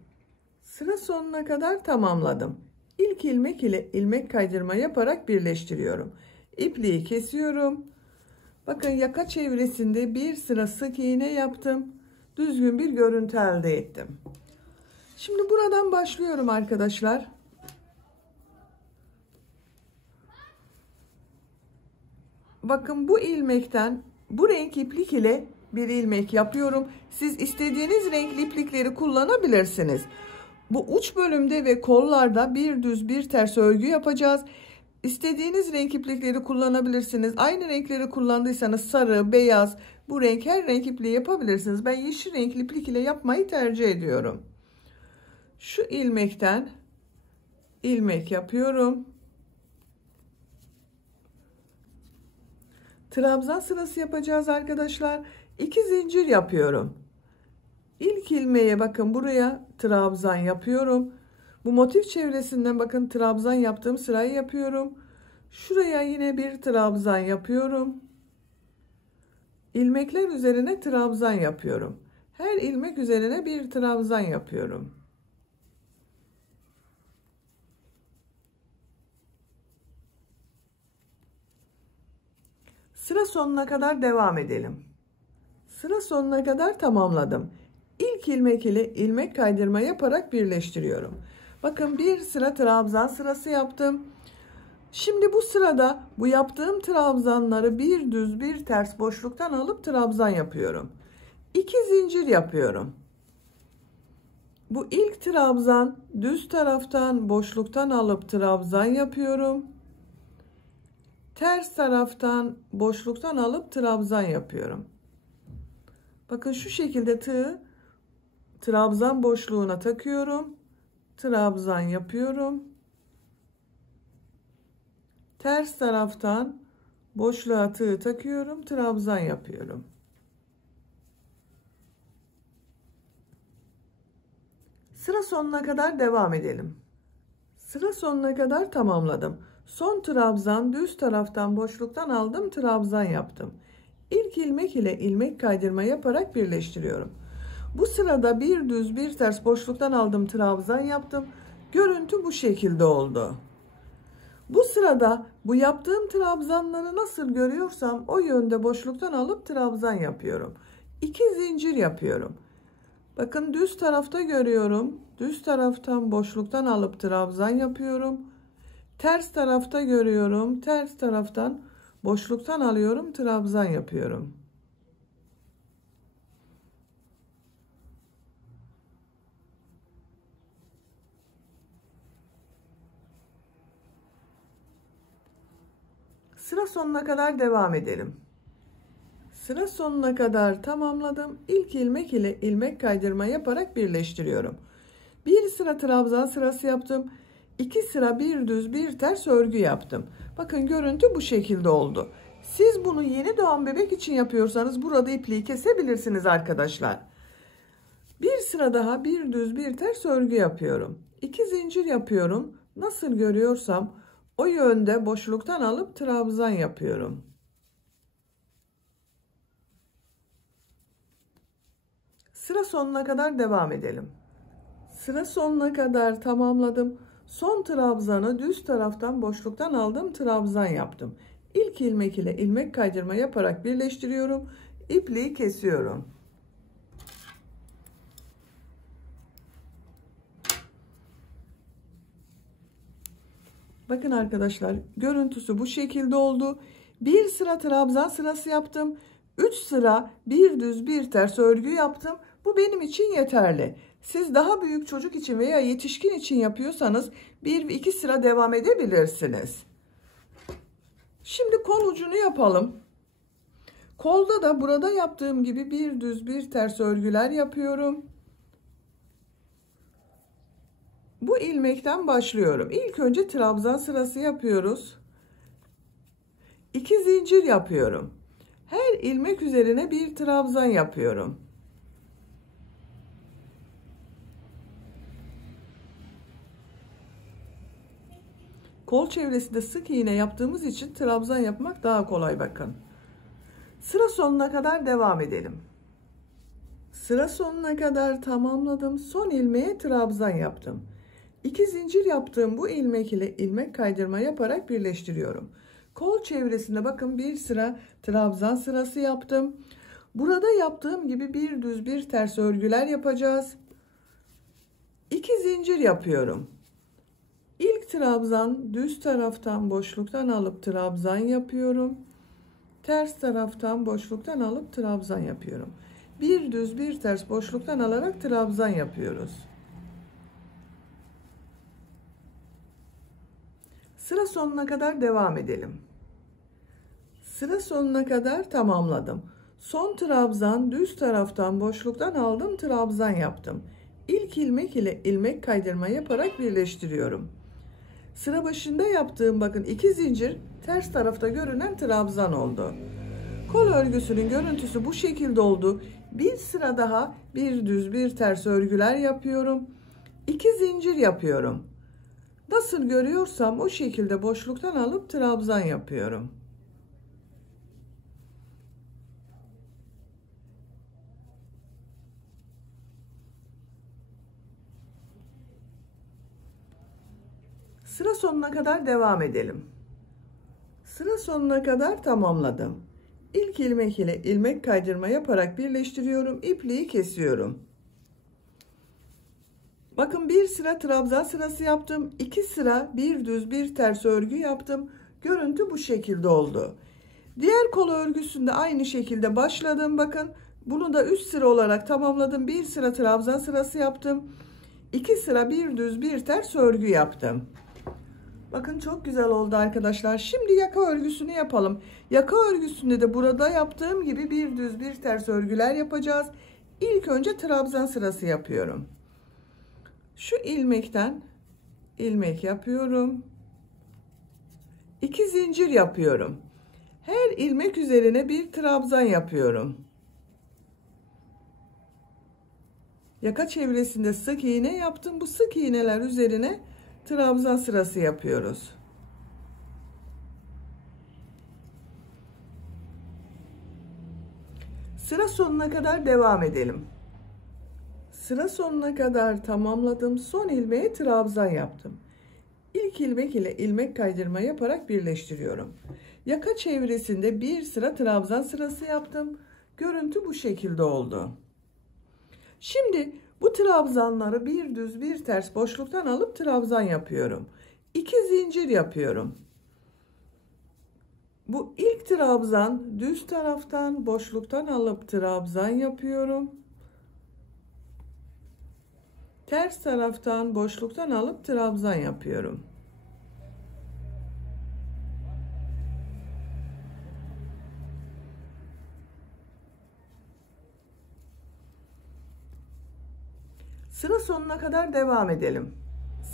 Sıra sonuna kadar tamamladım. İlk ilmek ile ilmek kaydırma yaparak birleştiriyorum. İpliği kesiyorum. Bakın yaka çevresinde bir sıra sık iğne yaptım. Düzgün bir görüntü elde ettim. Şimdi buradan başlıyorum arkadaşlar. Bakın bu ilmekten bu renk iplik ile bir ilmek yapıyorum. Siz istediğiniz renkli iplikleri kullanabilirsiniz. Bu uç bölümde ve kollarda bir düz bir ters örgü yapacağız. İstediğiniz renk iplikleri kullanabilirsiniz. Aynı renkleri kullandıysanız sarı, beyaz, bu renk, her renk ipliği yapabilirsiniz. Ben yeşil renkli iplik ile yapmayı tercih ediyorum. Şu ilmekten ilmek yapıyorum. Trabzan sırası yapacağız arkadaşlar. 2 zincir yapıyorum. İlk ilmeğe bakın, buraya trabzan yapıyorum. Bu motif çevresinden bakın trabzan yaptığım sırayı yapıyorum. Şuraya yine bir trabzan yapıyorum. İlmekler üzerine trabzan yapıyorum. Her ilmek üzerine bir trabzan yapıyorum. Sıra sonuna kadar devam edelim. Sıra sonuna kadar tamamladım. İlk ilmek ile ilmek kaydırma yaparak birleştiriyorum. Bakın bir sıra trabzan sırası yaptım. Şimdi bu sırada bu yaptığım trabzanları bir düz bir ters boşluktan alıp trabzan yapıyorum. 2 zincir yapıyorum. Bu ilk trabzan, düz taraftan boşluktan alıp trabzan yapıyorum. Ters taraftan boşluktan alıp trabzan yapıyorum. Bakın şu şekilde tığı trabzan boşluğuna takıyorum. Trabzan yapıyorum. Ters taraftan boşluğa tığ takıyorum. Trabzan yapıyorum. Sıra sonuna kadar devam edelim. Sıra sonuna kadar tamamladım. Son trabzan, düz taraftan boşluktan aldım, trabzan yaptım. İlk ilmek ile ilmek kaydırma yaparak birleştiriyorum. Bu sırada bir düz bir ters boşluktan aldım, trabzan yaptım. Görüntü bu şekilde oldu. Bu sırada bu yaptığım trabzanları nasıl görüyorsam o yönde boşluktan alıp trabzan yapıyorum. 2 zincir yapıyorum. Bakın düz tarafta görüyorum. Düz taraftan boşluktan alıp trabzan yapıyorum. Ters tarafta görüyorum. Ters taraftan boşluktan alıyorum, trabzan yapıyorum. Sıra sonuna kadar devam edelim. Sıra sonuna kadar tamamladım. İlk ilmek ile ilmek kaydırma yaparak birleştiriyorum. Bir sıra trabzan sırası yaptım. 2 sıra bir düz bir ters örgü yaptım. Bakın görüntü bu şekilde oldu. Siz bunu yeni doğan bebek için yapıyorsanız burada ipliği kesebilirsiniz arkadaşlar. Bir sıra daha bir düz bir ters örgü yapıyorum. 2 zincir yapıyorum. Nasıl görüyorsam o yönde boşluktan alıp trabzan yapıyorum. Sıra sonuna kadar devam edelim. Sıra sonuna kadar tamamladım. Son trabzanı düz taraftan boşluktan aldım, trabzan yaptım. İlk ilmek ile ilmek kaydırma yaparak birleştiriyorum. İpliği kesiyorum. Bakın arkadaşlar, görüntüsü bu şekilde oldu. Bir sıra trabzan sırası yaptım. 3 sıra bir düz bir ters örgü yaptım. Bu benim için yeterli. Siz daha büyük çocuk için veya yetişkin için yapıyorsanız 1-2 sıra devam edebilirsiniz. Şimdi kol ucunu yapalım. Kolda da burada yaptığım gibi bir düz bir ters örgüler yapıyorum. Bu ilmekten başlıyorum. İlk önce trabzan sırası yapıyoruz. 2 zincir yapıyorum. Her ilmek üzerine bir trabzan yapıyorum. Kol çevresinde sık iğne yaptığımız için trabzan yapmak daha kolay bakın. Sıra sonuna kadar devam edelim. Sıra sonuna kadar tamamladım. Son ilmeğe trabzan yaptım. 2 zincir yaptığım bu ilmek ile ilmek kaydırma yaparak birleştiriyorum. Kol çevresinde bakın bir sıra trabzan sırası yaptım. Burada yaptığım gibi bir düz bir ters örgüler yapacağız. 2 zincir yapıyorum. İlk trabzan düz taraftan boşluktan alıp trabzan yapıyorum. Ters taraftan boşluktan alıp trabzan yapıyorum. Bir düz bir ters boşluktan alarak trabzan yapıyoruz. Sıra sonuna kadar devam edelim. Sıra sonuna kadar tamamladım. Son trabzan, düz taraftan boşluktan aldım, trabzan yaptım. İlk ilmek ile ilmek kaydırma yaparak birleştiriyorum. Sıra başında yaptığım bakın 2 zincir ters tarafta görünen trabzan oldu. Kol örgüsünün görüntüsü bu şekilde oldu. Bir sıra daha bir düz bir ters örgüler yapıyorum. 2 zincir yapıyorum. Nasıl görüyorsam o şekilde boşluktan alıp trabzan yapıyorum. Sıra sonuna kadar devam edelim. Sıra sonuna kadar tamamladım. İlk ilmek ile ilmek kaydırma yaparak birleştiriyorum. İpliği kesiyorum. Bakın bir sıra trabzan sırası yaptım. 2 sıra bir düz bir ters örgü yaptım. Görüntü bu şekilde oldu. Diğer kol örgüsünde aynı şekilde başladım. Bakın bunu da 3 sıra olarak tamamladım. Bir sıra trabzan sırası yaptım. 2 sıra bir düz bir ters örgü yaptım. Bakın çok güzel oldu arkadaşlar. Şimdi yaka örgüsünü yapalım. Yaka örgüsünde de burada yaptığım gibi bir düz bir ters örgüler yapacağız. İlk önce trabzan sırası yapıyorum. Şu ilmekten ilmek yapıyorum. 2 zincir yapıyorum. Her ilmek üzerine bir trabzan yapıyorum. Yaka çevresinde sık iğne yaptım. Bu sık iğneler üzerine trabzan sırası yapıyoruz. Sıra sonuna kadar devam edelim. Sıra sonuna kadar tamamladım. Son ilmeğe trabzan yaptım. İlk ilmek ile ilmek kaydırma yaparak birleştiriyorum. Yaka çevresinde bir sıra trabzan sırası yaptım. Görüntü bu şekilde oldu. Şimdi bu trabzanları bir düz bir ters boşluktan alıp trabzan yapıyorum. 2 zincir yapıyorum. Bu ilk trabzan düz taraftan boşluktan alıp trabzan yapıyorum. Ters taraftan boşluktan alıp trabzan yapıyorum. Sıra sonuna kadar devam edelim.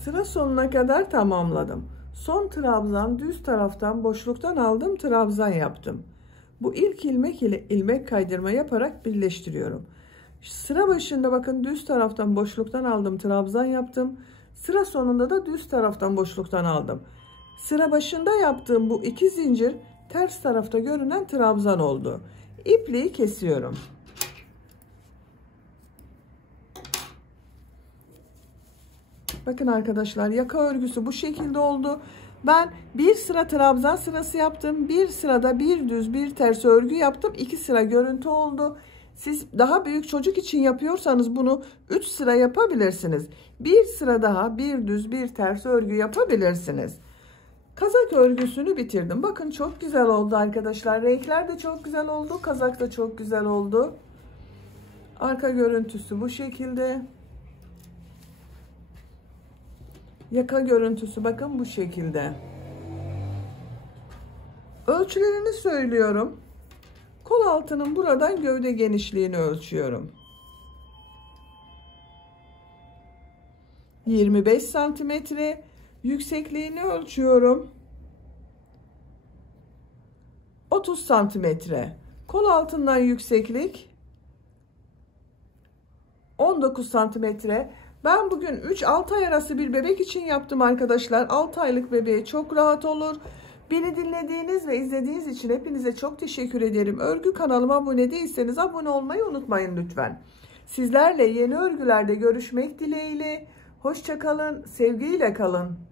Sıra sonuna kadar tamamladım. Son trabzan düz taraftan boşluktan aldım, trabzan yaptım. Bu ilk ilmek ile ilmek kaydırma yaparak birleştiriyorum. Sıra başında bakın düz taraftan boşluktan aldım, trabzan yaptım. Sıra sonunda da düz taraftan boşluktan aldım. Sıra başında yaptığım bu 2 zincir ters tarafta görünen trabzan oldu. İpliği kesiyorum. Bakın arkadaşlar yaka örgüsü bu şekilde oldu. Ben bir sıra trabzan sırası yaptım. Bir sırada bir düz bir ters örgü yaptım. 2 sıra görüntü oldu. Siz daha büyük çocuk için yapıyorsanız bunu 3 sıra yapabilirsiniz. Bir sıra daha bir düz bir ters örgü yapabilirsiniz. Kazak örgüsünü bitirdim. Bakın çok güzel oldu arkadaşlar. Renkler de çok güzel oldu. Kazak da çok güzel oldu. Arka görüntüsü bu şekilde. Yaka görüntüsü bakın bu şekilde. Ölçülerini söylüyorum. Kol altının buradan gövde genişliğini ölçüyorum. 25 santimetre. Yüksekliğini ölçüyorum. 30 santimetre. Kol altından yükseklik 19 santimetre. Ben bugün 3-6 ay arası bir bebek için yaptım arkadaşlar. 6 aylık bebeğe çok rahat olur. Beni dinlediğiniz ve izlediğiniz için hepinize çok teşekkür ederim. Örgü kanalıma abone değilseniz abone olmayı unutmayın lütfen. Sizlerle yeni örgülerde görüşmek dileğiyle. Hoşça kalın, sevgiyle kalın.